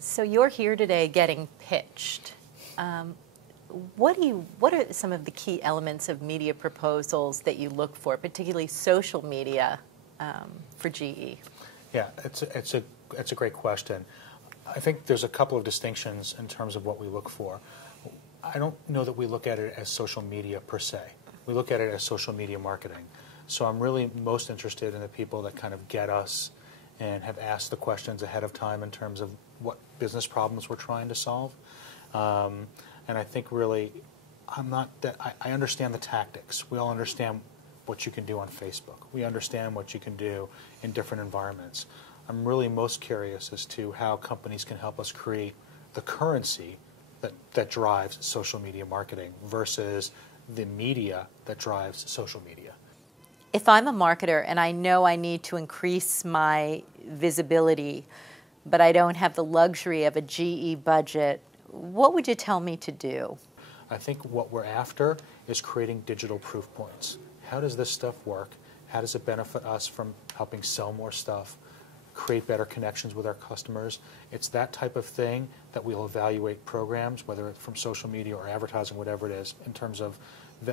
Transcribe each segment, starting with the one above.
So you're here today getting pitched. Um, what are some of the key elements of media proposals that you look for, particularly social media, for GE? Yeah, it's a great question. I think there's a couple of distinctions in terms of what we look for. I don't know that we look at it as social media per se. We look at it as social media marketing. So I'm really most interested in the people that kind of get us and have asked the questions ahead of time in terms of what business problems we're trying to solve. And I think really, I understand the tactics. We all understand what you can do on Facebook. We understand what you can do in different environments. I'm really most curious as to how companies can help us create the currency that drives social media marketing versus the media that drives social media. If I'm a marketer and I know I need to increase my visibility, but I don't have the luxury of a GE budget, what would you tell me to do? I think what we're after is creating digital proof points. How does this stuff work? How does it benefit us from helping sell more stuff, create better connections with our customers? It's that type of thing that we'll evaluate programs, whether it's from social media or advertising, whatever it is, in terms of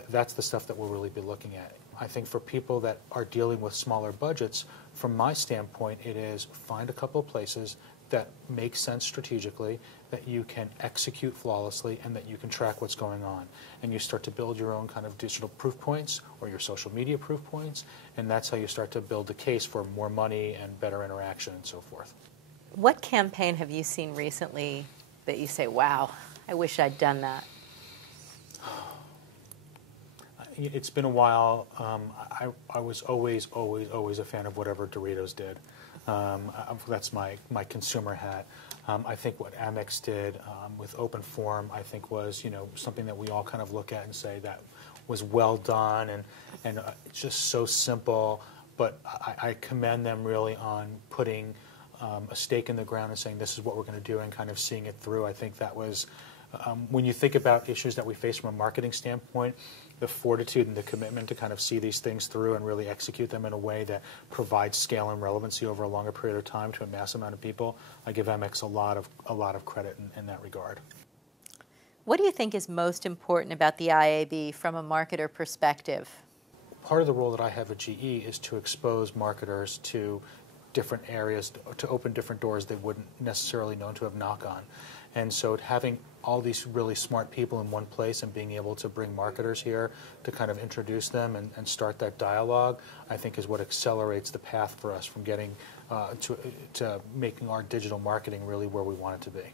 that's the stuff that we'll really be looking at. I think for people that are dealing with smaller budgets, from my standpoint, it is find a couple of places that make sense strategically, that you can execute flawlessly, and that you can track what's going on. And you start to build your own kind of digital proof points or your social media proof points, and that's how you start to build the case for more money and better interaction and so forth. What campaign have you seen recently that you say, wow, I wish I'd done that? It's been a while. I was always a fan of whatever Doritos did. That's my consumer hat. I think what Amex did with Open Forum, I think was something that we all kind of look at and say that was well done and it's just so simple. But I commend them really on putting a stake in the ground and saying this is what we're going to do and kind of seeing it through. I think that was when you think about issues that we face from a marketing standpoint, the fortitude and the commitment to kind of see these things through and really execute them in a way that provides scale and relevancy over a longer period of time to a mass amount of people, I give Amex a lot of credit in that regard. What do you think is most important about the IAB from a marketer perspective? Part of the role that I have at GE is to expose marketers to different areas, to open different doors they wouldn't necessarily known to have knocked on. And so having all these really smart people in one place and being able to bring marketers here to kind of introduce them and start that dialogue, I think is what accelerates the path for us from getting to making our digital marketing really where we want it to be.